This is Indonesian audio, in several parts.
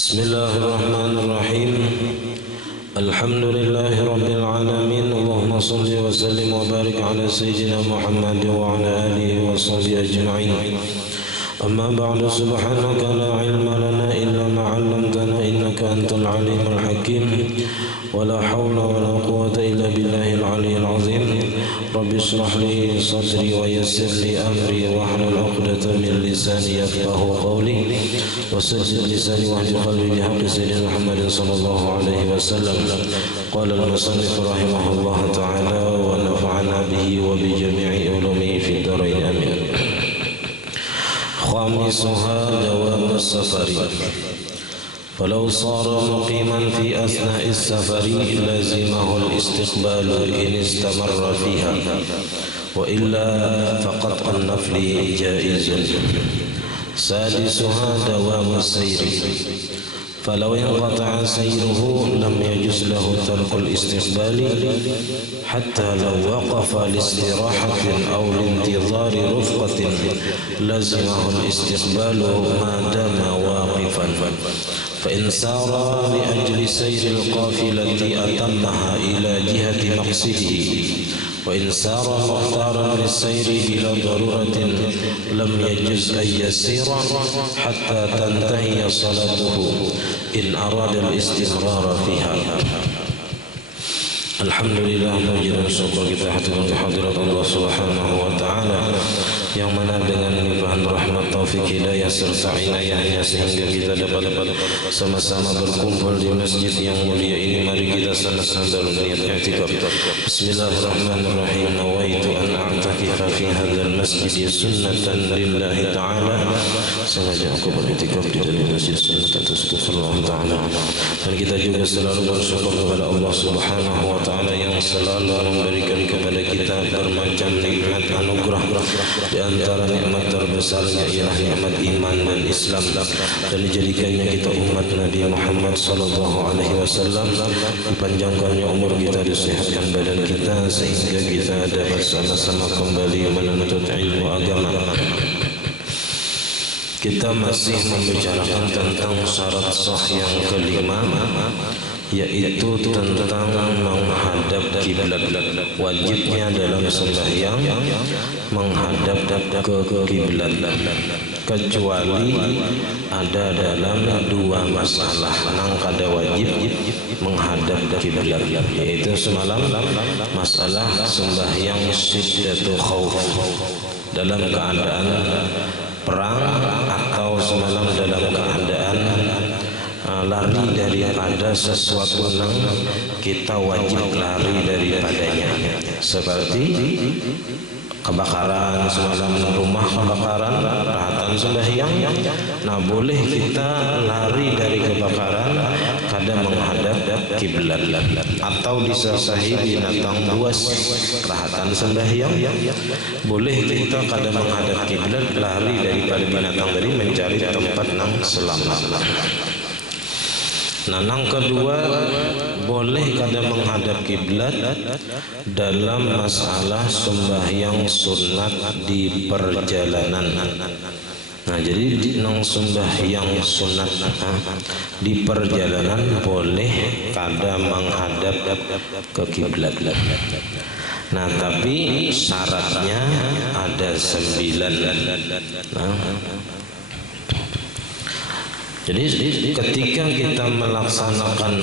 Bismillahirrahmanirrahim. Alhamdulillahirabbil alamin. Allahumma shalli wa sallim wa barik ala sayyidina Muhammad wa ala alihi wa sahbihi ajma'in. Amma ba'du, subhanaka la ilma lana illa ma 'allamtana innaka antal alimul hakim. Wa la hawla wa la quwwata illa billahil aliyyil azim. Rabbi shrah li sadri wa yassir li amri wa hlul 'uqdatam min lisani yafqahu qawli wa saddid lisani wa hdil qalbi bi haqqi sayyidina Muhammadin sallallahu alaihi wasallam. Qala al-musannif rahimahullah ta'ala wa nafa'ana bihi wa bi jami'i ulumihi fid dharain amin. خامسها دوام السفر، ولو صار مقيما في أثناء السفر لازمه الاستقبال إن استمر فيها، وإلا فقطع النفل جائز. سادسها دوام السير، فلو انقطع سيره لم يجوز له ترك الاستقبال حتى لو وقف لاستراحة أو لانتظار رفقة لزمه الاستقبال ما دام واقفا، فإن سار لأجل سير القافلة أتمها إلى جهة مقصده، وإن سار مختارا للسير بلا ضرورة لم يجوز أن يسير حتى تنتهي صلاته إن أراد الاستمرار فيها. Alhamdulillah, puji dan syukur kita haturkan kehadirat Allah Subhanahu wa taala yang mana dengan limpahan rahmat, taufik, hidayah serta inayahnya sehingga kita dapat sama-sama berkumpul di masjid yang mulia ini. Mari kita sama-sama berniat i'tikaf. Bismillahirrahmanirrahim. Nawaitu an a'takifa fi hadzal masjid sunnatan lillahi ta'ala. Sengaja aku beriktikaf di dalam masjid sunnatan Allah taala. Dan kita juga selalu bersyukur kepada Allah Subhanahu wa taala yang selalu memberikan kepada kita bermacam nikmat anugerah. Di antara nikmat terbesarnya ialah nikmat iman dan Islam, dan dijadikannya kita umat Nabi Muhammad sallallahu alaihi wasallam, dipanjangkannya umur kita, disehatkan badan kita sehingga kita dapat sama-sama kembali menuntut ilmu agama. Kita masih membicarakan tentang syarat sah yang kelima, yaitu tentang menghadap kiblat. Wajibnya dalam sembahyang menghadap ke kiblat, kecuali ada dalam dua masalah nang kada wajib menghadap kiblat, yaitu semalam masalah sembahyang syiddatul khauf dalam keadaan perang, atau semalam dalam keadaan lari daripada sesuatu yang kita wajib lari daripadanya, seperti kebakaran semalam, rumah kebakaran, rahatan sembahyang. Nah, boleh kita lari dari kebakaran kada menghadap kiblat, atau disasahi binatang buas, rahatan sembahyang. Boleh kita kada menghadap kiblat, lari daripada binatang tadi mencari tempat nang selamat. Nah, yang kedua, boleh kada menghadap kiblat dalam masalah sembahyang sunat di perjalanan. Nah, jadi nang sembahyang sunat di perjalanan boleh kada menghadap ke kiblat. Nah, tapi syaratnya ada 9. Jadi ketika kita melaksanakan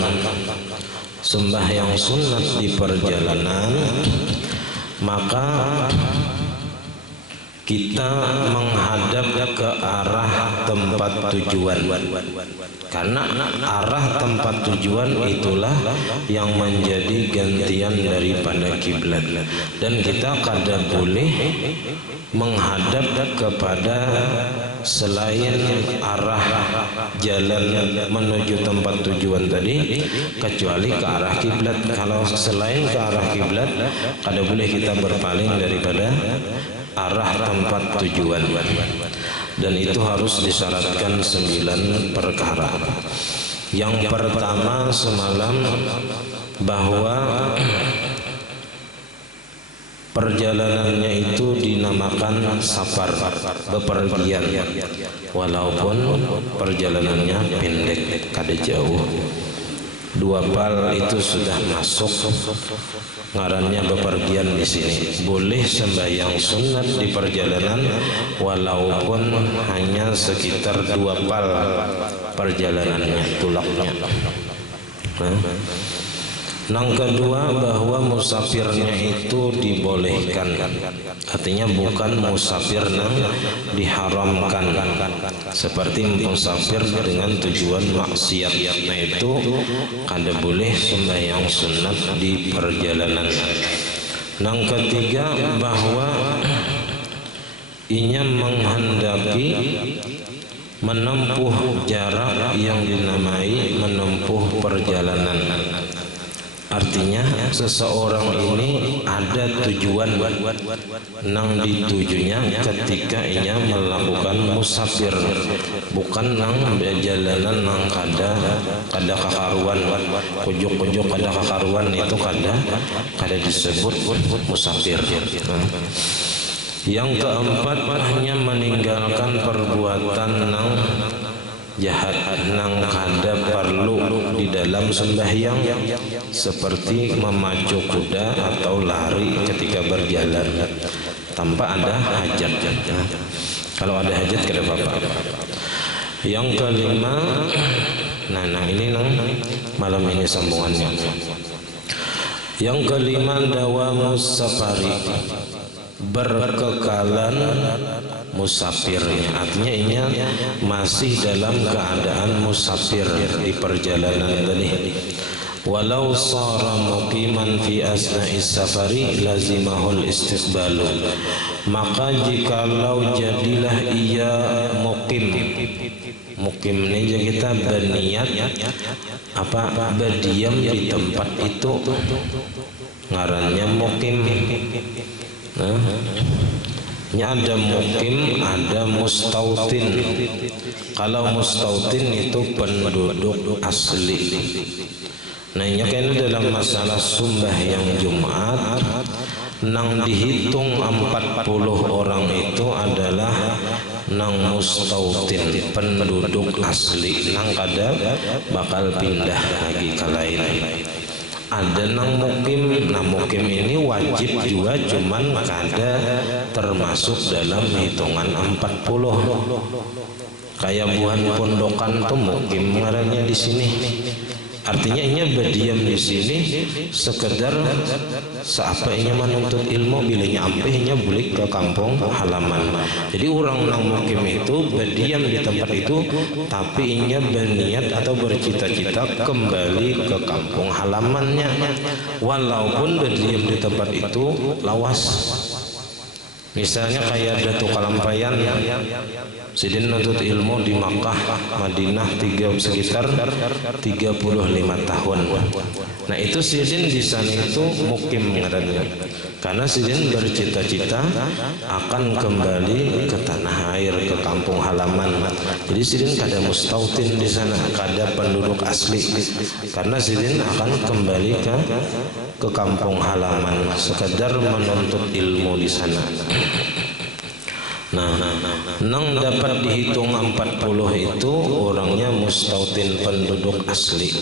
sembahyang sunat di perjalanan, maka kita menghadap ke arah tempat tujuan, karena arah tempat tujuan itulah yang menjadi gantian daripada kiblat. Dan kita kada boleh menghadap kepada selain arah jalan menuju tempat tujuan tadi, kecuali ke arah kiblat. Kalau selain ke arah kiblat, kada boleh kita berpaling daripada arah tempat tujuan, dan itu harus disyaratkan 9 perkara. Yang pertama semalam bahwa perjalanannya itu dinamakan safar, bepergian. walaupun perjalanannya pendek kada jauh. 2 pal itu sudah masuk ngarannya bepergian di sini. Boleh sembahyang sunat di perjalanan walaupun hanya sekitar 2 pal perjalanannya, tulaknya. Yang kedua, bahwa musafirnya itu dibolehkan, artinya bukan musafir yang diharamkan seperti musafir dengan tujuan maksiat, yaitu kada boleh sembahyang sunat di perjalanan. Yang ketiga, bahwa inya menghendaki menempuh jarak yang dinamai menempuh perjalanan. Artinya seseorang ini ada tujuan nang ditujunya ketika ia melakukan musafir, bukan nang jalanan nang kada kakaruan, kujuk kada kakaruan, itu kada disebut musafir. Yang keempat, hanya meninggalkan perbuatan nang jahat nang kada perlu di dalam sembahyang, seperti memacu kuda atau lari ketika berjalan tanpa ada hajat. Kalau ada hajat kada apa-apa. Yang kelima, nah ini malam ini sambungannya. Yang kelima, dawamus safari, berkekalan musafirnya, artinya ini masih dalam keadaan musafir di perjalanan tadi. Walau sara muqiman fi asna'is safari lazimahul istiqbalu, maka jikalau jadilah ia muqim ini kita berniat berdiam di tempat itu, ngarannya muqim. Ada mukim, ada mustautin. Kalau mustautin itu penduduk asli. Nah ini kan dalam masalah sembahyang Jumat, nang dihitung 40 orang itu adalah nang mustautin, penduduk asli, nang kada bakal pindah lagi ke lain. Ada nang mukim, nah mukim ini wajib juga, cuman kada termasuk dalam hitungan 40. Kayak buhan pondokan tuh mukim ngarannya di sini. Artinya ini berdiam di sini sekedar seapa ini menuntut ilmu, bila nyampe ini boleh ke kampung halaman. Jadi orang nang mukim itu berdiam di tempat itu, tapi ini berniat atau bercita-cita kembali ke kampung halamannya, walaupun berdiam di tempat itu lawas. Misalnya kayak Datuk Kalampayan, sidin nuntut ilmu di Makkah, Madinah sekitar 35 tahun. Nah itu sidin di sana itu mukim ngarannya, karena sidin bercita-cita akan kembali ke tanah air, ke kampung halaman. Jadi sidin kada mustautin di sana, kada penduduk asli, karena sidin akan kembali ke kampung halaman, sekedar menuntut ilmu di sana. Nah, nang dapat dihitung 40 itu orangnya mustautin, penduduk asli.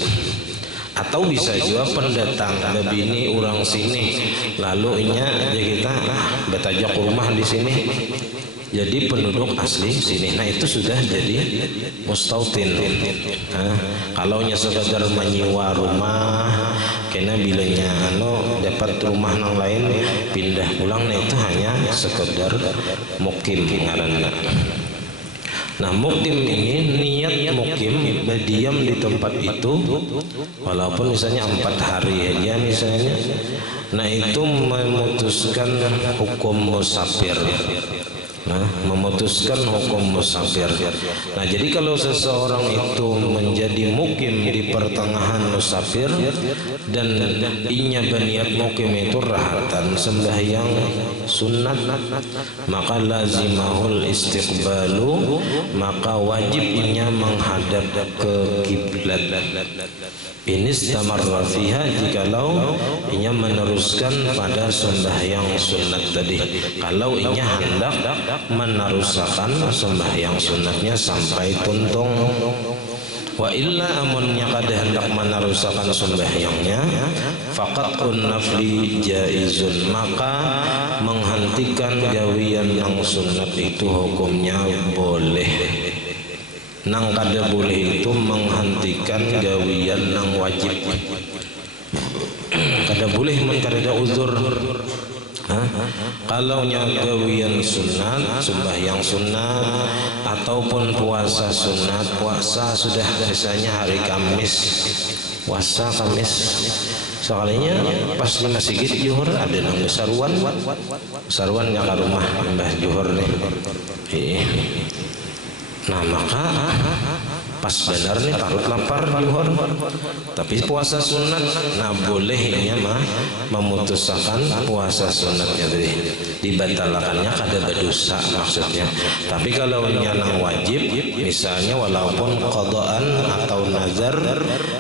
Atau bisa juga pendatang, bini orang sini, lalu inya kita betajak rumah di sini, jadi penduduk asli sini. Nah itu sudah jadi mustautin. Kalau nya sekadar menyewa rumah, karena bilanya dapat rumah nang lain pindah pulang, nah itu hanya sekedar mukim ngaranna. Nah mukim ini niat mukim berdiam di tempat itu walaupun misalnya 4 hari aja misalnya. Nah itu memutuskan hukum musafir. Memutuskan hukum musafir. Nah jadi kalau seseorang itu menjadi mukim mukim di pertengahan musafir dan inya berniat mukim itu rahatan sembahyang sunat, maka lazimahul istiqbalu, maka wajib inya menghadap ke kiblat. Ini istamarra fiha, jikalau inya meneruskan pada sembahyang sunat tadi. Kalau inya hendak meneruskan sembahyang sunatnya sampai tuntung. Wa illa amunnya kada hendak meneruskan sembahyangnya, faqatun nafli jaizun, maka menghentikan gawian yang sunat itu hukumnya boleh. Nang kada boleh itu menghentikan gawian nang wajib. Kada boleh men kada ada uzur. Kalau gawian sunat, sembahyang sunat ataupun puasa sunat, puasa sudah biasanya hari Kamis, puasa Kamis. Sekalinya pas di masjid Johor ada nang besaruan nggak ke rumah Mbah Johor nih. Nah maka pas benar nih tarut lapar Johor, tapi puasa sunat, nah bolehnya mah memutuskan puasa sunatnya tadi, dibatalkannya kada berdosa maksudnya. Tapi kalau nyanang wajib, misalnya walaupun qadaan atau nazar,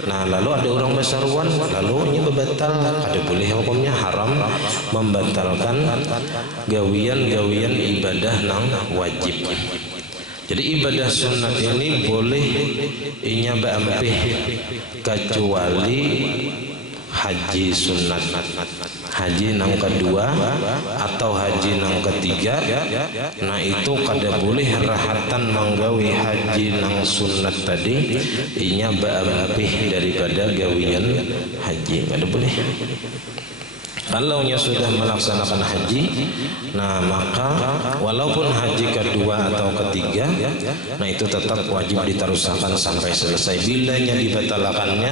nah lalu ada orang besaruan, lalu ini berbatal, kada boleh hukumnya haram membatalkan gawian ibadah nang wajib. Jadi ibadah sunat ini boleh inya berampih kecuali haji sunat, haji nang kedua atau haji nang ketiga. Nah itu kada boleh rahatan menggawi haji nang sunat tadi, inya berampih daripada gawian haji, kada boleh. Kalau sudah melaksanakan haji, nah maka walaupun haji kedua atau ketiga, nah itu tetap wajib diteruskan sampai selesai. Bilanya dibatalkannya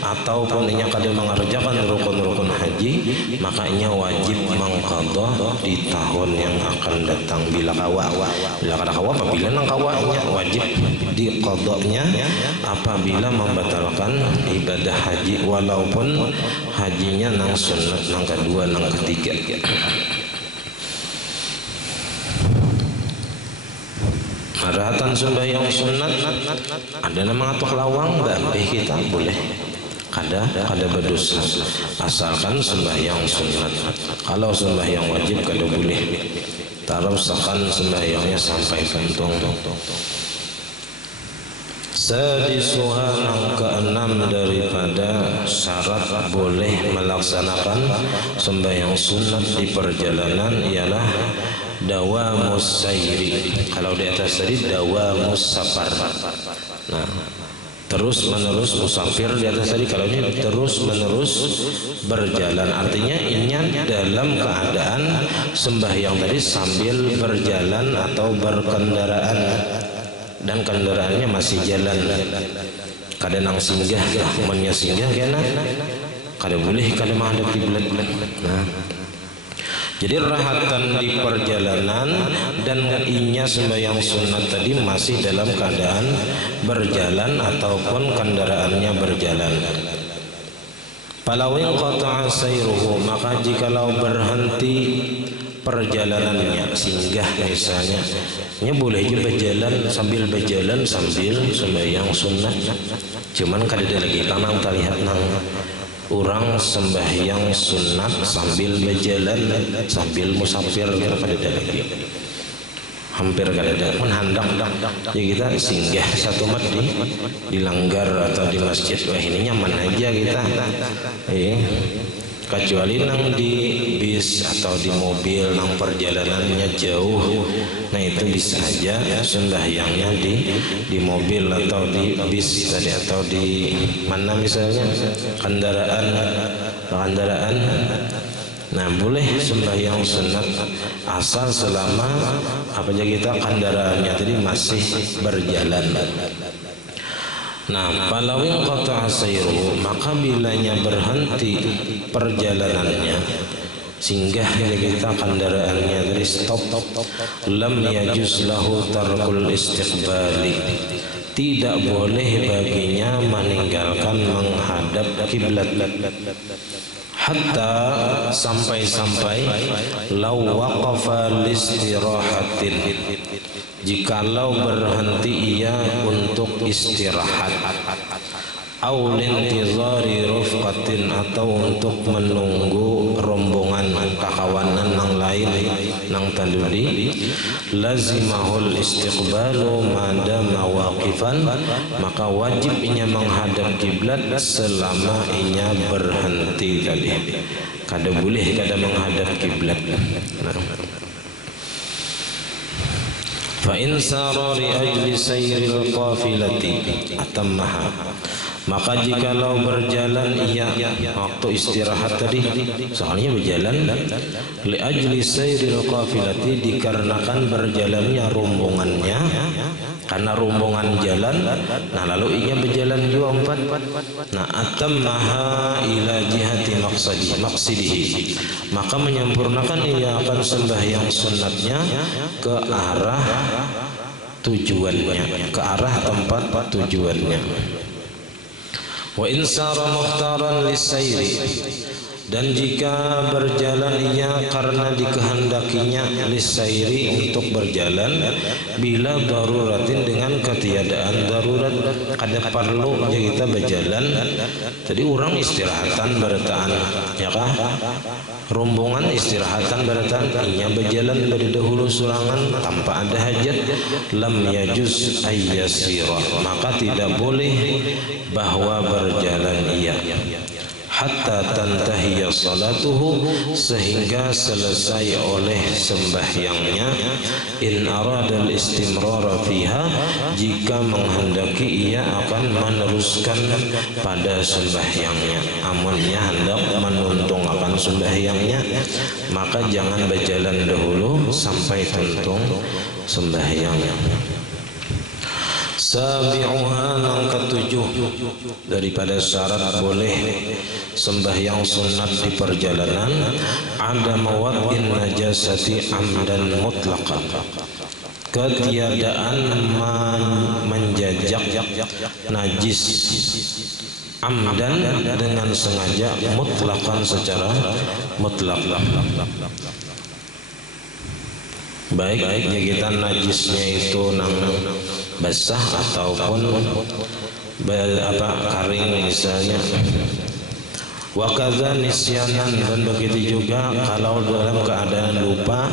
ataupun inya kada mengerjakan rukun-rukun haji, makanya wajib mengqadha di tahun yang akan datang. Bila kada kawa apabila nang kawanya wajib diqadhanya apabila membatalkan ibadah haji, walaupun hajinya nang sunat nang kedua nang ketiga. Marahatan sembahyang sunat ada nama atuk lawang bambih kita boleh, kada berdosa asalkan sembahyang sunat. Kalau sembahyang wajib kada boleh, teruskan sembahyangnya sampai tuntung. Sadisuha yang keenam daripada syarat boleh melaksanakan sembahyang sunat di perjalanan ialah dawamus sayri. Kalau di atas tadi dawamus safar. Nah, terus menerus musafir di atas tadi, kalau ini terus menerus berjalan, artinya inya dalam keadaan sembahyang tadi sambil berjalan atau berkendaraan dan kendaraannya masih jalan, kada nang singgah, umpamanya singgah kena kada boleh, kada menghadap kiblat. Nah, jadi rahatan di perjalanan dan inya sembahyang sunat tadi masih dalam keadaan berjalan ataupun kendaraannya berjalan. Falawin qata'a sayruhu, maka jikalau berhenti perjalanannya, singgah misalnya, nya boleh juga berjalan sambil sembahyang sunat. Cuman kada ada lagi tanang terlihat nang orang sembahyang sunat sambil berjalan sambil musafir, kada ada lagi, hampir kada ada. Pun hendak ya kita singgah satu mat di langgar atau di masjid, wah ini nyaman aja kita. Kecuali nang di bis atau di mobil nang perjalanannya jauh, nah itu bisa aja sembahyangnya di mobil atau di bis tadi, atau di mana misalnya kendaraan. Nah boleh sembahyang sunat asal selama apa aja kita kendaraannya tadi masih berjalan. Nah, falawin qata'a sayruhu, maka bilanya berhenti perjalanannya, singgah kita kendaraannya dari stop, lam yajuz lahu tarkul istiqbali, tidak boleh baginya akan menghadap kiblat. Hatta sampai-sampai law waqafa listirahatin, jikalau berhenti ia untuk istirahat, au lintizari rufqatin, atau untuk menunggu rombongan kakawanan nang lain nang tanduli, lazimahul istiqbalu madama waqifan, maka wajib inya menghadap kiblat selama inya berhenti tadi. Kada boleh kada menghadap kiblat. Fa in sara li ajli sayril qafilati atammaha, maka jikalau berjalan ia waktu istirahat tadi, soalnya berjalan li ajli sayril qafilati, dikarenakan berjalannya rombongannya, karena rombongan jalan, nah lalu ia berjalan juga 4. Nah atammaha ila jihati maqsidihi, maka menyempurnakan ia akan sembahyang sunatnya ke arah tujuannya, ke arah tempat tujuannya. Wa in sara mukhtaran lisairi, dan jika berjalan ia karena dikehendakinya lisairi untuk berjalan, bila daruratin, dengan ketiadaan darurat, kada perlu kita berjalan. Tadi orang istirahatan bertaan, ya kah? Rombongan istirahatan bertaan, ia berjalan dari dahulu surangan tanpa ada hajat, lam yajuz ayyasira, maka tidak boleh bahwa berjalan ia hatta tantahiya salatuhu, sehingga selesai oleh sembahyangnya. In aradal istimrara fiha, jika menghendaki ia akan meneruskan pada sembahyangnya. Amunnya hendak menuntung akan sembahyangnya, maka jangan berjalan dahulu sampai tuntung sembahyangnya. Sabi'uha, yang ketujuh daripada syarat boleh sembahyang sunat di perjalanan, ada mawadin najasati amdan mutlaqan, ketiadaan menjajak najis amdan dengan sengaja, mutlaqan secara mutlak. Baik jagitan najisnya itu nang basah ataupun kering misalnya. Wa kadza nisyanan, dan begitu juga kalau dalam keadaan lupa,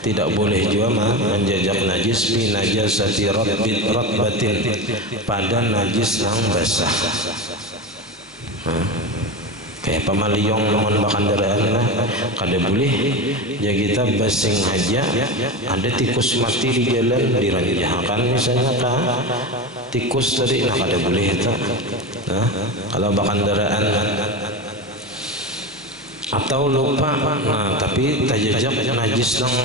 tidak boleh juga menjajak najis fi najasati ratbatin, pada najis yang basah. Kayak pamaliong lamun bakandaraan lah, kada boleh. Ya kita basing aja, ada tikus mati di jalan diranjahkan misalnya kan, tikus tadi, nah kada boleh itu. Nah, kalau bakandaraan atau lupa, nah tapi tajajak najis nang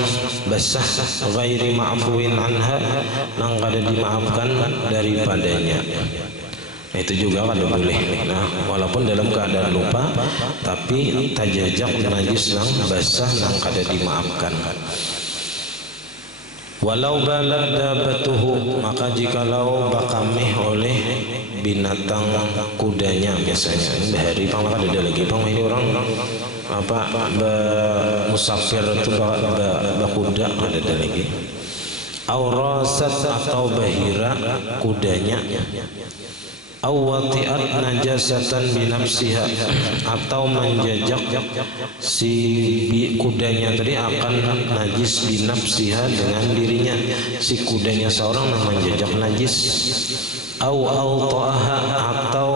basah, ghairi ma'fuin anha, nang kada dimaafkan daripadanya. Itu juga kada boleh. Nah, walaupun dalam keadaan lupa, tapi tajajak najis nang basah nang kada dimaafkan. Walau balad dabatuhu, maka jikalau bakamih oleh binatang kudanya, biasanya dari pang ada lagi pang ini orang musafir itu bakuda ada lagi. Aurasat, atau bahira kudanya. Awatiat najasatan binafsiha, atau menjajak si kudanya tadi akan najis binafsiha, dengan dirinya. Si kudanya seorang yang menjajak najis. Awta'aha, atau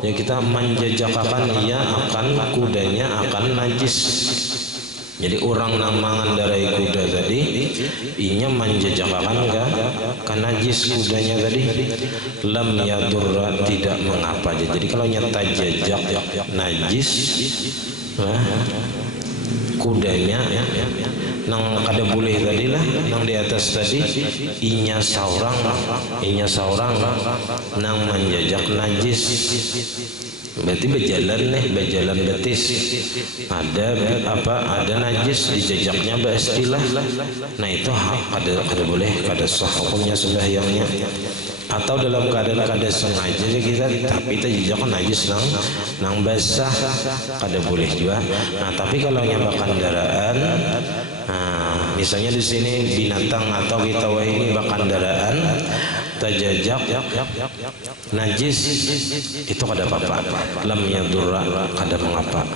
ya kita menjajakakan ia akan kudanya akan najis. Jadi orang nang mengendarai kuda tadi, inya menjajakakan kan najis kudanya tadi, lam yadurra, tidak mengapa. Jadi kalau nyata jajak najis kudanya, nang kada boleh tadi lah, nang di atas tadi, inya seorang nang menjajak najis. Berarti berjalan betis, ada najis di jejaknya beristilah. Nah itu kada boleh, kada sah hukumnya sembahyangnya. atau dalam keadaan kada sengaja kita tapi terjejak najis nang basah kada boleh juga. Nah tapi kalau nyamba kendaraan, misalnya di sini binatang atau kita ini bakandaraan terjejak najis itu kada apa-apa, lam yadurra, kada mengapa.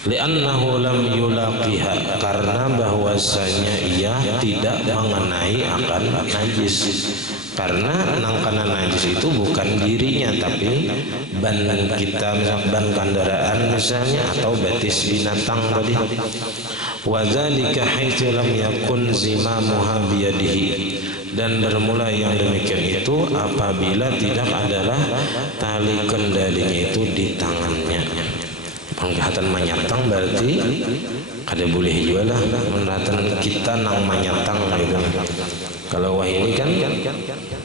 Li'annahu lam yulaqiha, karena bahwasanya ia tidak mengenai akan najis. Karena nangkana najis itu bukan dirinya tapi ban kita, ban kendaraan misalnya, atau batis binatang tadi. Wa dzalika haitsu lam yakun zimamuha biyadihi, dan bermula yang demikian itu apabila tidak adalah tali kendalinya itu di tangannya. Penglihatan menyatang berarti ada boleh juga lah menratan kita nang menyatang gitu. Kalau wah ini kan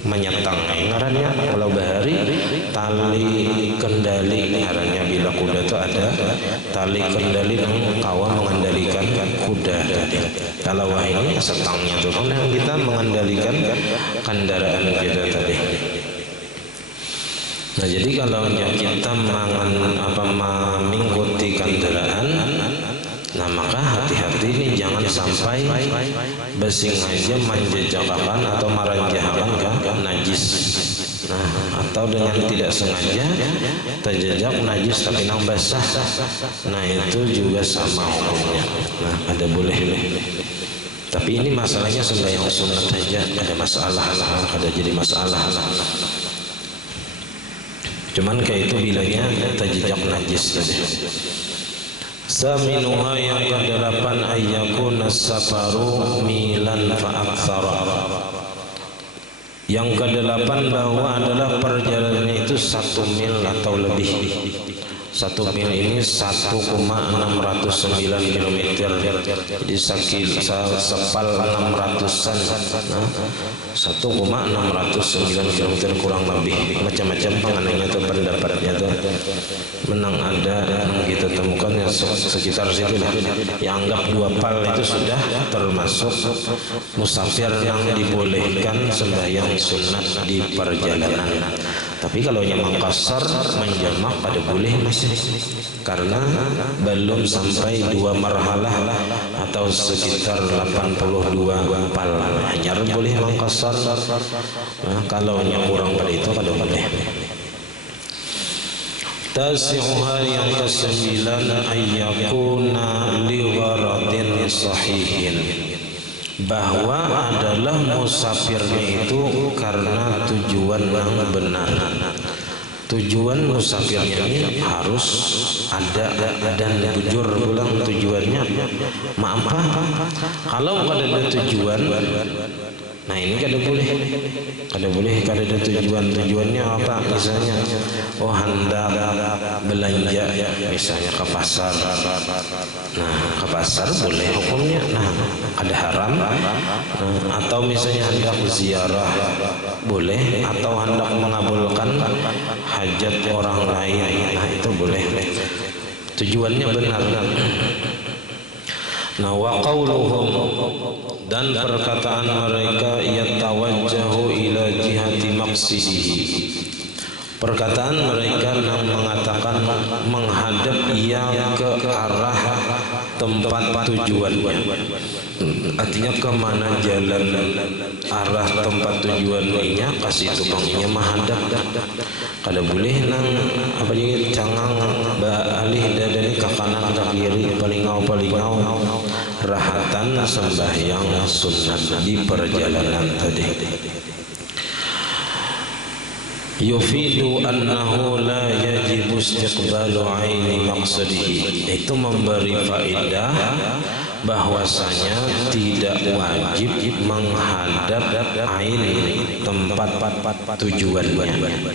menyatang ngarannya, kalau bahari tali kendali ngarannya. Bila kuda itu ada tali kendali nang kawan mengendalikan kuda tadi. Kalau wah ini setangnya tuh kan yang kita mengendalikan kendaraan kita tadi. Nah jadi kalau kita mengikuti kendaraan, nah maka hati-hati ini jangan sampai bersengaja menjejakkan atau meranjahkan ke najis. Nah atau dengan tidak sengaja terjejak najis tapi nang basah, nah itu juga sama hukumnya. Nah ada boleh. Tapi ini masalahnya sembahyang sunat saja ada masalah, ada jadi masalah. Cuman kayak itu bilanya terjejak najis tadi. Saminuha yang kedelapan ayyakuna safaru milan fa'aktsara. Yang kedelapan bahwa adalah perjalanannya itu 1 mil atau lebih. 1 mil ini 1,609 km. Jadi sepal 600-an. 1,609 km kurang lebih. Macam-macam pengananya tuh pendapatnya tuh. Menang ada yang kita temukan yang sekitar situ lah. Yang anggap 2 pal itu sudah termasuk musafir yang dibolehkan sembahyang sunat di perjalanan. Tapi kalau yang mengqasar menjamak pada boleh masih, karena belum sampai 2 marhalah atau sekitar 82 pal, hanya boleh mengqasar. Nah, kalau yang kurang pada itu kada boleh. Tasi'uha yang ke-9 ayyakuna li gharadin sahihin, bahwa adalah musafirnya itu karena tujuan yang benar. Tujuan musafirnya ini harus ada dan jujur pulang tujuannya. Maaf, kalau ada tujuan, nah ini kada boleh, kada ada tujuannya apa? Misalnya, oh hendak belanja, misalnya ke pasar. Nah, ke pasar boleh hukumnya. Nah, ada haram. Atau misalnya hendak ziarah boleh, atau hendak mengabulkan hajat orang lain. Nah, itu boleh. Tujuannya benar. Nah, wa qauluhum, dan perkataan mereka yatawajjahu ila jihati maqsidihi, perkataan mereka yang mengatakan menghadap ia ke arah tempat tujuannya. Artinya kemana jalan arah tempat tujuannya, kasih tukangnya menghadap. Kada boleh nang apa jadi cangang alih dadani ke kanan ke kiri palingau rahatan sembahyang sunat di perjalanan tadi. Yufidu annahu la yajibu istiqbalu aini maqsadihi, itu memberi faedah bahwasanya tidak wajib menghadap ain tempat tujuannya.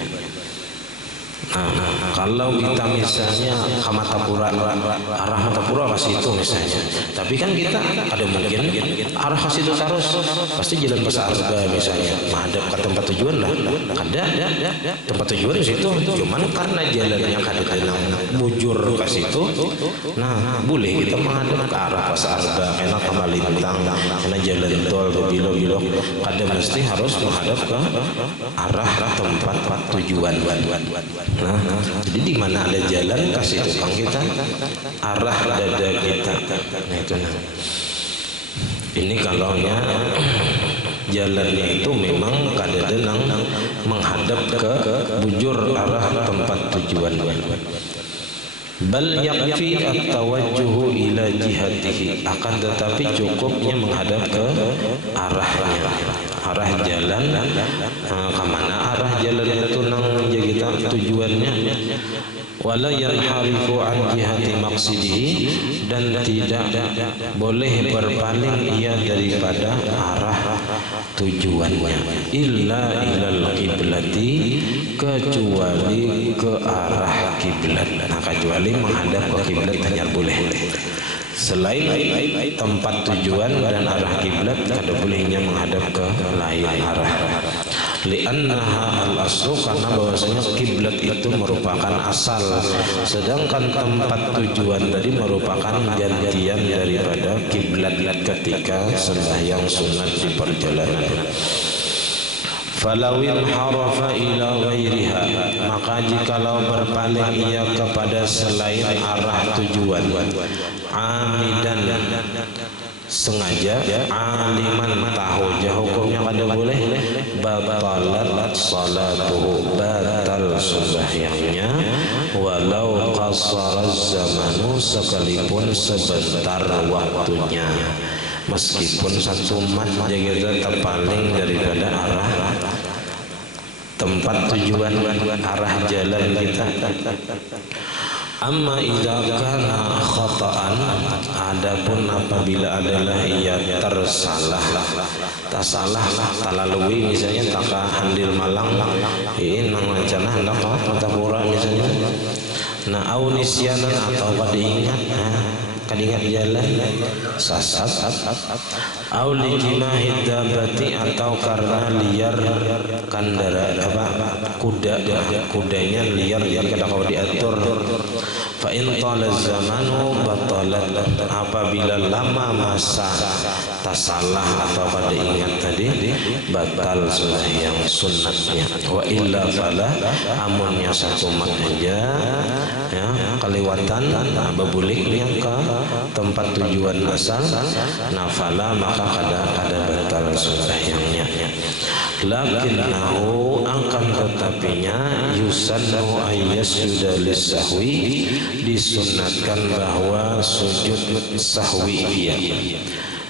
Kalau kita misalnya ke Matapura, arah Matapura ke situ misalnya, tapi kan kita ada mungkin arah ke situ terus, pasti jalan Pasar Arba misalnya, menghadap ke tempat tujuan lah. Ada tempat tujuan di situ, cuman karena jalannya kadang-kadang bujur ke situ, nah boleh kita menghadap ke arah Pasar Arba, karena ke Malintang, karena jalan tol ke Bilo-Bilo, kadang mesti harus menghadap ke arah tempat tujuan. Nah, jadi di mana ada jalan kasih tukang kita arah dada kita. Nah itu ini kalaunya jalannya itu memang kadang-kadang menghadap ke bujur arah tempat tujuan. Bal yakfi at-tawajjuhu ila jihatihi, akan tetapi cukupnya menghadap ke arahnya, arah jalan, kemana arah jalan itu nang kita tujuannya. Wala yanharifu an jihati maqsidihi, dan tidak boleh berpaling ia daripada arah tujuannya, illa ilal qiblati, kecuali ke arah kiblat. Nah, kecuali menghadap ke kiblat hanya boleh. Selain tempat tujuan dan arah kiblat, kada bolehnya menghadap ke lain arah. Li'annaha al-aslu, karena bahwasanya kiblat itu merupakan asal, sedangkan tempat tujuan tadi merupakan gantian daripada kiblat ketika sembahyang sunat di perjalanan. Falawin harafa ila ghairiha, maka jikalau berpaling ia kepada selain arah tujuan, amidan sengaja, aliman tahu hukumnya kada boleh, batalat salatuhu, batal sembahyangnya, walau qasara zamanu, sekalipun sebentar waktunya, meskipun satu mat kita terpaling daripada arah tempat tujuan, arah jalan kita. Amma idza kana khata'an, adapun apabila adalah ia tersalah, talalui misalnya taka handil Malang, nang rencana hendak Matapura misalnya, nah au nisyanan atau pada ingat, kadingat jalan sasat, au lijimahid dabati, atau karena liar kandara kudanya liar kada kau diatur. Fa in tala zamanu batalat, apabila lama masa tasalah atau pada ingat tadi, batal sembahyang sunatnya. Wa illa fala, amunnya satu mat aja ya kelewatan, bebuliknya ke tempat tujuan asal, nafala, maka kada batal sembahyangnya. Lakinnahu, akan tetapinya, yusannu ayyasjuda lis-sahwi, disunatkan bahwa sujud sahwi dia.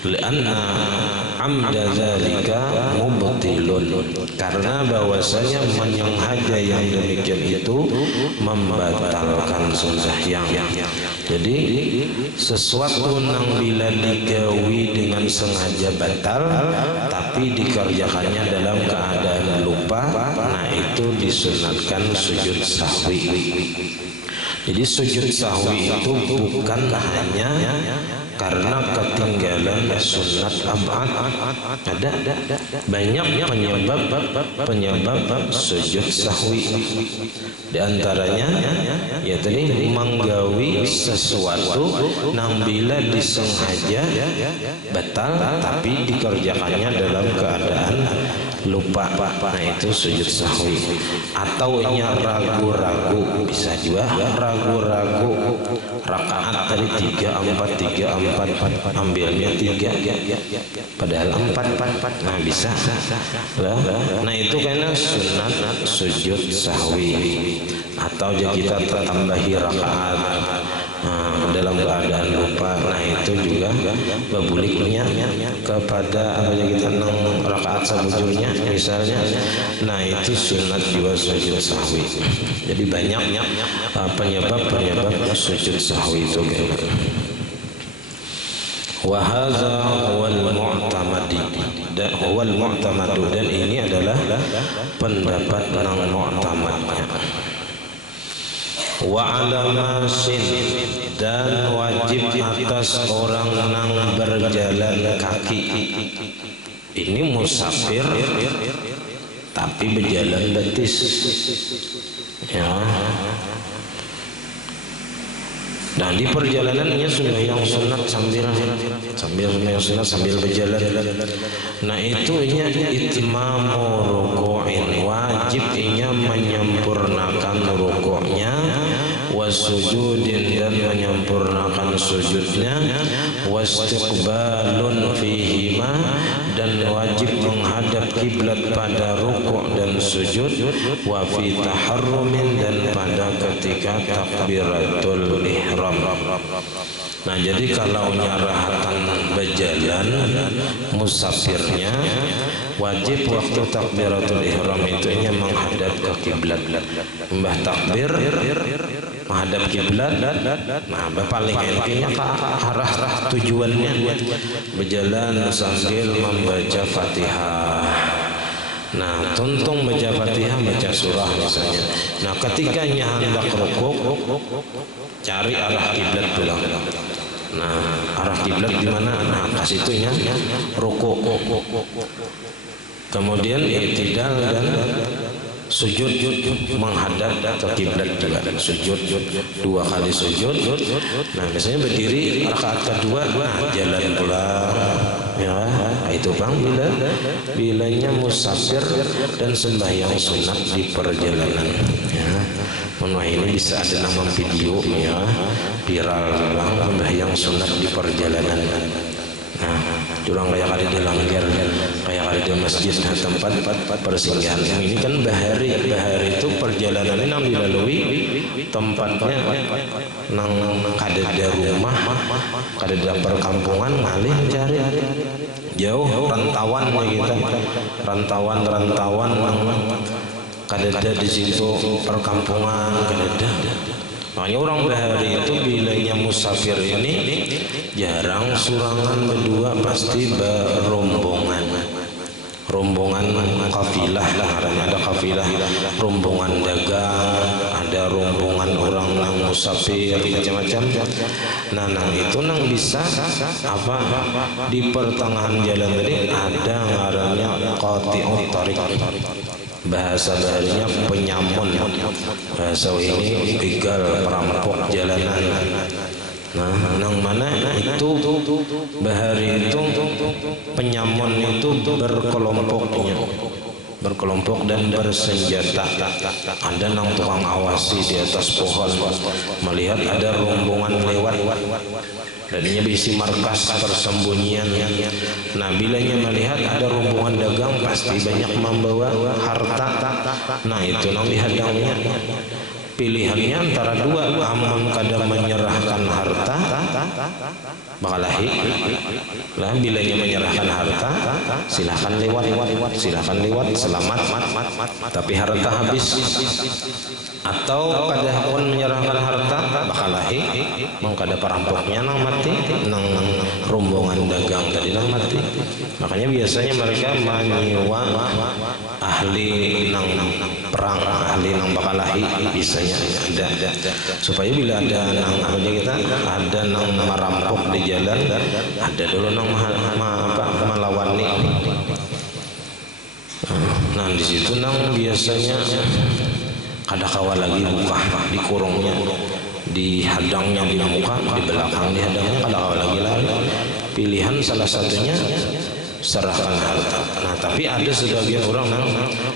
Lianna amda dzalika mubtilun, karena bahwasanya menyengaja yang demikian itu membatalkan sembahyang. Jadi sesuatu yang bila digawi dengan sengaja batal, tapi dikerjakannya dalam keadaan lupa, nah itu disunatkan sujud sahwi. Jadi sujud sahwi itu bukan hanya karena ketinggalan sunat abad, ada banyak penyebab sujud sahwi. Di antaranya ya tadi menggawi sesuatu nang bila disengaja batal tapi dikerjakannya dalam keadaan lupa, nah itu sujud sahwi. Atau nya ragu-ragu, bisa juga ragu-ragu rakaat tadi 3-4 ambilnya 3 padahal 4, nah bisa lah. Nah itu karena sunat sujud sahwi. Atau kita tertambahi rakaat dalam keadaan lupa, nah itu juga bebuliknya kepada apa yang kita nang rakaat sebujurnya misalnya, nah itu sunat juga sujud sahwi. Jadi banyak penyebab sujud sahwi itu. Wa hadza wal mu'tamadi, dan wal mu'tamadu, dan ini adalah pendapat nang mu'tamadnya. wa alamasin dan wajib atas orang nang berjalan kaki. Ini musafir tapi berjalan betis, ya. Dan di perjalanannya sembahyang sunat sambil sembahyang sunat sambil berjalan. Nah itu itmamu ruku'in, wajib menyempurnakan rukuknya, wasujudin dan menyempurnakan sujudnya, wastiqbalun fihima dan wajib menghadap kiblat pada rukuk dan sujud, wa fi taharrumin dan pada ketika takbiratul ihram. Nah jadi kalau nyarahatan berjalan musafirnya wajib waktu takbiratul ihram itu menghadap ke kiblat, mbah takbir menghadap kiblat. Nah paling intinya ke arah tujuannya berjalan sambil membaca Fatihah. Nah, tuntung baca Fatihah, baca surah misalnya. Nah, ketika hendak rukuk, cari arah kiblat pulang. Nah, arah kiblat di mana? Nah, pas itunya rukuk. Kemudian i'tidal dan sujud menghadap ke kiblat juga. Sujud 2 kali sujud. Nah, biasanya berdiri rakaat kedua, nah, jalan pulang. Ya, itu bang bilanya musafir dan sembahyang sunat di perjalanan. Ya, wah ini bisa ada nama video ya viral bang sembahyang sunat di perjalanan. Nah, curang kayak kali di langgar, kayak kali di masjid, nah, tempat persinggahan. Ini kan bahari itu perjalanannya nang dilalui tempatnya nang kadeda rumah, kadeda perkampungan, malih cari jauh rantauannya kita, rantauan nang kadeda di situ perkampungan kadeda. Makanya orang bahari itu bilanya musafir ini jarang surangan berdua, pasti berombongan. Rombongan kafilah lah, ada kafilah, rombongan dagang, ada rombongan orang nang musafir macam-macam. Nah, itu nang bisa apa di pertengahan jalan tadi ada ngarannya qati'ut thariq. Bahasa baharinya penyamun, bahasa ini begal, perampok jalanan. Nah, nang mana itu bahari itu penyamun itu berkelompok dan bersenjata. Ada nang tukang awasi di atas pohon melihat ada rombongan lewat. Dan ini berisi markas persembunyian. Nah, bilanya melihat ada rombongan dagang pasti banyak membawa harta. Nah, itu nang dihadangnya. Pilihannya antara dua, aman kadang menyerahkan harta, bakalahi. Lah bilanya menyerahkan harta, silahkan lewat, selamat. Tapi harta habis. Atau kadang pun menyerahkan harta, bakalahi. Mengkada perampoknya nang mati, nang rombongan dagang tadi nang mati. Makanya biasanya mereka menyewa ahli nang perang, ahli nang bakalahi bisanya ada supaya bila ada nang apa kita ada nang merampok di jalan, ada dulu nang melawan nih. Nah di situ nang biasanya ada kawal lagi buka di kurungnya, di hadangnya di muka, di belakang di hadangnya ada kawal lagi. Pilihan salah satunya serahkan harta. Nah, tapi ada sebagian orang nang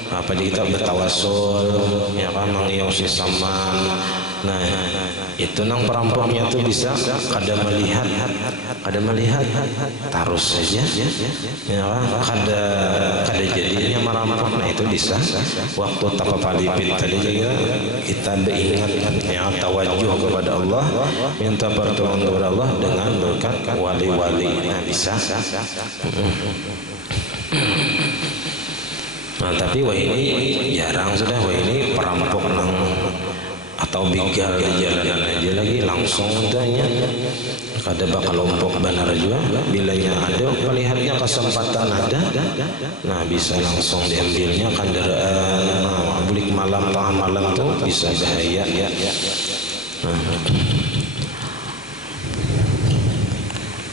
apa kita bertawasul, ya kan, mengiosi saman. Nah, itu nang perampoknya tuh bisa kada melihat, taruh saja, ya kan, kada jadinya merampok. Nah, itu bisa. Waktu tapapalipin tadi kita beringat, ya, tawajuh kepada Allah, minta pertolongan kepada Allah dengan berkat wali-wali. Nah, bisa. Nah, tapi wah ini jarang sudah, wah ini perampok nang atau begal di jalanan aja lagi langsung tanya kada bakal lompok benar juga bilanya ada melihatnya kesempatan ada nah bisa langsung diambilnya kendaraan bulik malam tengah malam tuh bisa bahaya ya.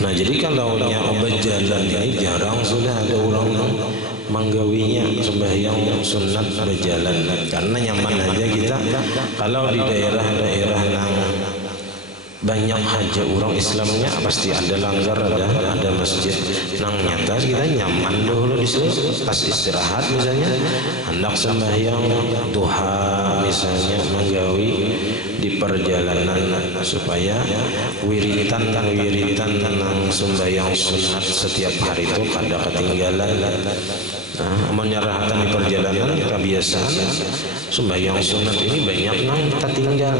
Nah jadi kalau obat jalan ini jarang sudah ada orang menggawinya sembahyang sunat berjalan karena nyaman aja kita. Kalau di daerah-daerah yang banyak haja orang Islamnya pasti ada langgar, ada masjid nang nyata kita nyaman dahulu di sini pas istirahat misalnya hendak sembahyang duha misalnya menggawi di perjalanan supaya wiritan nang sembahyang sunat setiap hari itu kada ketinggalan. Menyerahkan di perjalanan kebiasaan sembahyang sunat ini banyak nang tertinggal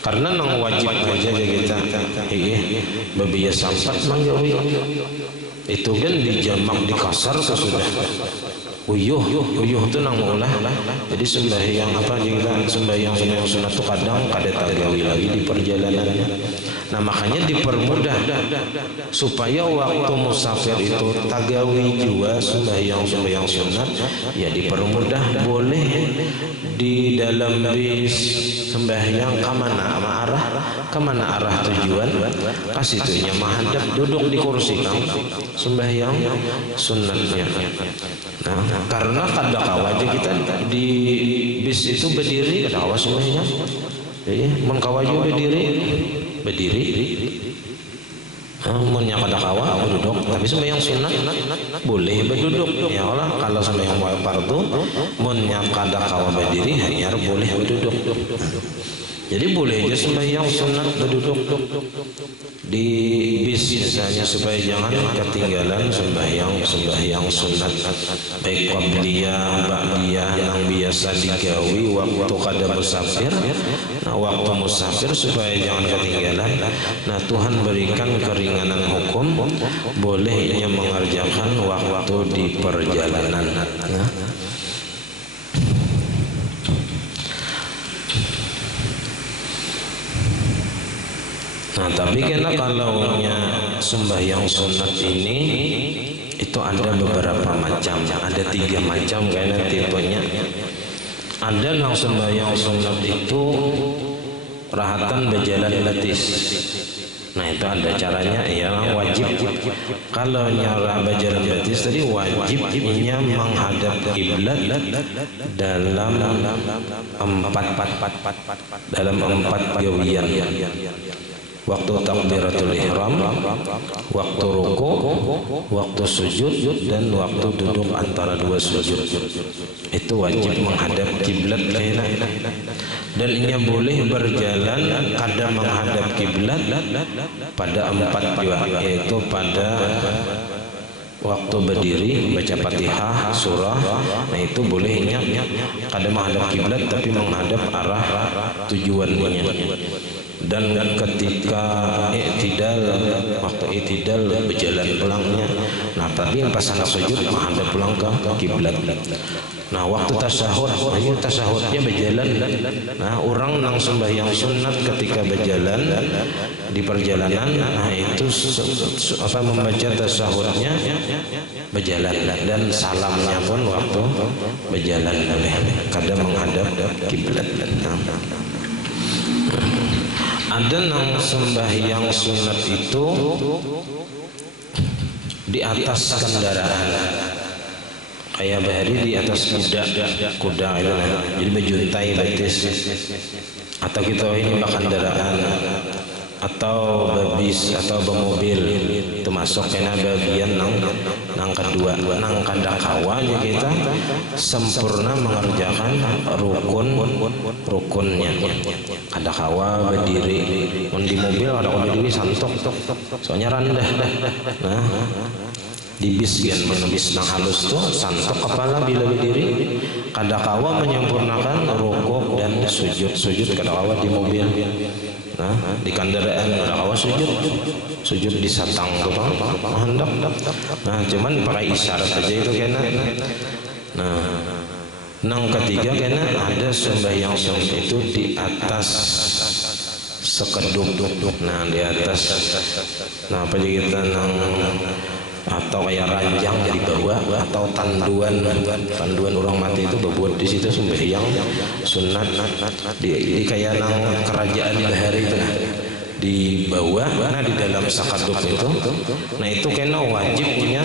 karena nang wajib aja kita bebiya sampat manggawi itu kan dijamak di kasar sudah uyuh itu nang ulah jadi sembahyang apa juga sembahyang sunat itu kadang kada tagawi lagi di perjalanan. Nah makanya dipermudah supaya waktu musafir itu tagawi juga sembahyang sunat ya dipermudah boleh di dalam bis sembahyang kemana arah tujuan kasih tuhnya menghadap duduk di kursi kang sembahyang sunatnya. Nah karena kada kawa aja kita di bis itu berdiri kada kawa sembahyang mun kawa juga berdiri mun yang kada kawa duduk tapi sembahyang sunat boleh berduduk ya Allah. Kalau sembahyang fardu mun yang kada kawa berdiri hanya boleh berduduk. Jadi boleh aja sembahyang sunat berduduk di bis misalnya supaya jangan ketinggalan sembahyang sunat baik qabliyah ba'diyah yang biasa digawi waktu kada musafir. Nah waktu musafir supaya jangan ketinggalan. Nah Tuhan berikan keringanan hukum bolehnya mengerjakan waktu di perjalanan. Nah tapi karena kalaunya sembahyang sunat ini itu ada beberapa macam, ada 3 macam kayaknya tipenya. Ada yang sembahyang sunat itu rahatan berjalan betis. Nah itu ada caranya ya wajib. Kalau nyara berjalan betis tadi wajibnya menghadap kiblat dalam 4 gawian. Waktu takbiratul ihram, waktu ruku, waktu sujud dan waktu duduk antara 2 sujud. Itu wajib menghadap kiblat dan ia boleh berjalan kadang menghadap kiblat pada 4 juga, yaitu pada waktu berdiri baca Fatihah surah. Nah itu bolehnya kadang menghadap kiblat tapi menghadap arah tujuannya. Dan ketika waktu i'tidal berjalan pulangnya. Nah tapi yang pas anak sujud menghadap pulang ke kiblat. Nah waktu tasahudnya berjalan. Nah orang nang sembahyang sunat ketika berjalan di perjalanan, nah itu membaca tasahudnya berjalan dan salamnya pun waktu berjalan kadang menghadap kiblat. Ada nang sembahyang sunat itu di atas kendaraan, kayak bahari di atas kuda itu, jadi bejuntai betis, atau kita ini kendaraan atau babis atau bermobil itu masuk kena bagian nang kedua nang kada kawanya kita sempurna mengerjakan rukunnya kada kawa berdiri. Mun di mobil kada kawa berdiri santok soalnya rendah. Nah di bis nang halus tuh santok kepala bila berdiri. Kada kawa menyempurnakan rukuk dan sujud kada kawa di mobil. Nah, di kendaraan ada kawa sujud di satang tuh hendak. Nah, cuman pakai isyarat saja itu kena. Nah, Nang ketiga karena ada sembahyang sunat itu di atas sekeduk, nah di atas, nah apa kita nang atau kayak ranjang di bawah atau tanduan orang mati itu berbuat di situ sembahyang sunat di kayak nang kerajaan bahari itu di bawah, nah di dalam sakaduk itu, nah itu kena wajibnya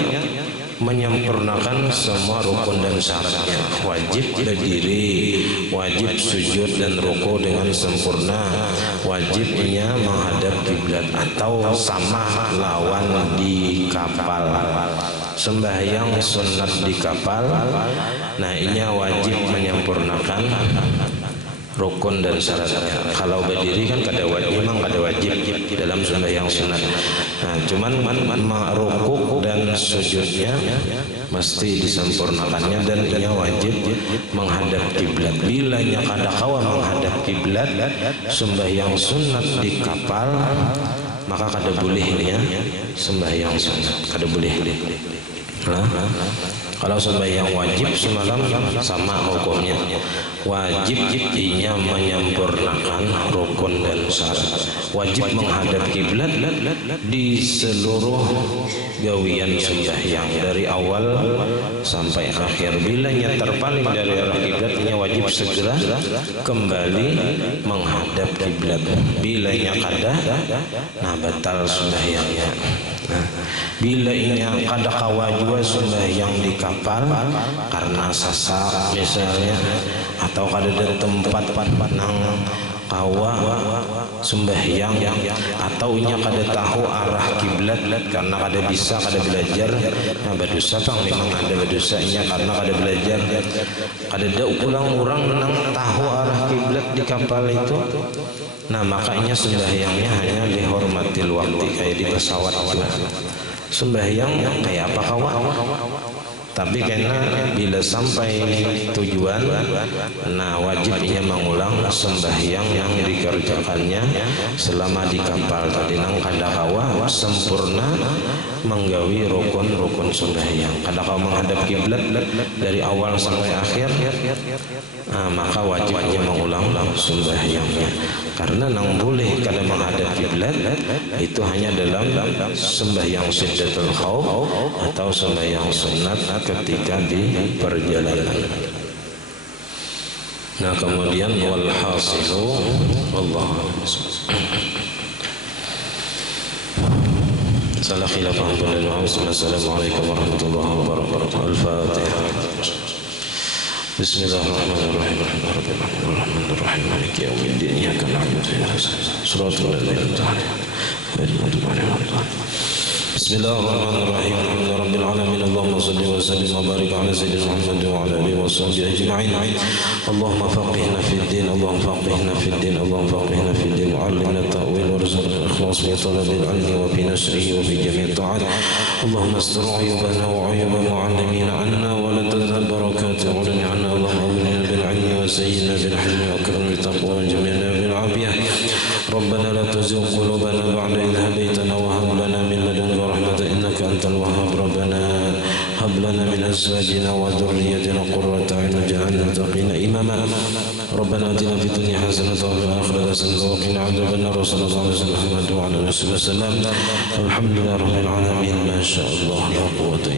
menyempurnakan semua rukun dan syaratnya, wajib berdiri, wajib sujud dan ruku dengan sempurna, wajibnya menghadap kiblat atau sama lawan di kapal, sembahyang sunat di kapal, nah ini wajib menyempurnakan rukun dan syaratnya. Kalau berdiri kan kada wajib, memang kada wajib dalam sembahyang sunat. Nah, cuman rukuk dan sujudnya mesti disempurnakannya dan ia wajib menghadap kiblat. Bila nya kada kawa menghadap kiblat sembahyang sunat di kapal, maka kada boleh ya sembahyang sunat, kada boleh. Nah, kalau sembahyang wajib semalam sama hukumnya, wajib ia menyempurnakan rukun dan syarat, wajib menghadap kiblat di seluruh gawian sembahyang dari awal sampai akhir. Bila nya terpaling dari arah kiblatnya wajib segera kembali menghadap kiblat. Bila nya kada, nah batal sembahyangnya. Nah, bila ini kada kawa jua sembahyang di kapal karena sasak misalnya, atau kada ada tempat nang kawa sembahyang, atau inya kada tahu arah kiblat karena kada bisa, kada belajar, nah berdosa pang, memang ada berdosa inya karena kada belajar, kada ada ulang orang nang tahu arah kiblat di kapal itu. Nah makanya sembahyangnya hanya dihormatil waktu kayak di pesawat itu. Sembahyang kayak apa kawan? Tapi karena bila sampai tujuan, nah wajibnya mengulang sembahyang yang dikerjakannya selama di kapal tadi nang kada kawa sempurna menggawi rukun sembahyang. Kada kawa menghadap kiblat dari awal sampai akhir, nah, maka wajibnya mengulang sembahyangnya. Karena nang boleh kada menghadap kiblat itu hanya dalam sembahyang sunnatul khauf atau sembahyang sunat ketika di perjalanan. Nah kemudian wal hasilu wallahu salah khilafah dan assalamualaikum warahmatullahi wabarakatuh. Al-Fatihah. Bismillahirrahmanirrahim. Bismillahirrahmanirrahim. Maliki yaumiddin. Iyyaka na'budu wa iyyaka nasta'in. Shiratal ladzina an'amta 'alaihim. Bismillahirrahmanirrahim. Alhamdulillahirabbil alamin. Allahumma shalli wa sallim wa barik ala sayyidina Muhammad wa ala alihi wa sahbihi ajma'in. Allahumma faqihna fid din. Allahumma faqihna fid din. Allahumma faqihna fid din. Wa'allimna at-ta'wil warzuqna al-ikhlas fi talabil 'ilmi wa fi nashrihi wa fi jami' ta'at. Allahumma astur 'uyubana wa 'uyuba mu'allimina 'anna wa la tadhhab barakatuhu 'anna. Allahumma aghnina bil 'ilmi wa sayyidna bil hilmi wa akrimna bil taqwa wa jamilna bil 'afiyah. Rabbana la tuzigh qulubana ba'da idh hadaytana wa hab lana min ladunka rahmatan innaka antal wahhab. Rabbana hab lana min azwajina wa dhurriyyatina qurrata a'yun waj'alna lil muttaqina imama. Rabbana atina fid dunya hasanatan wa fil akhirati hasanatan wa qina adzaban nar. Sallallahu alaihi wa sallam wa ala alihi wa sallam. Alhamdulillahirabbil alamin. Ma sha Allah la quwwata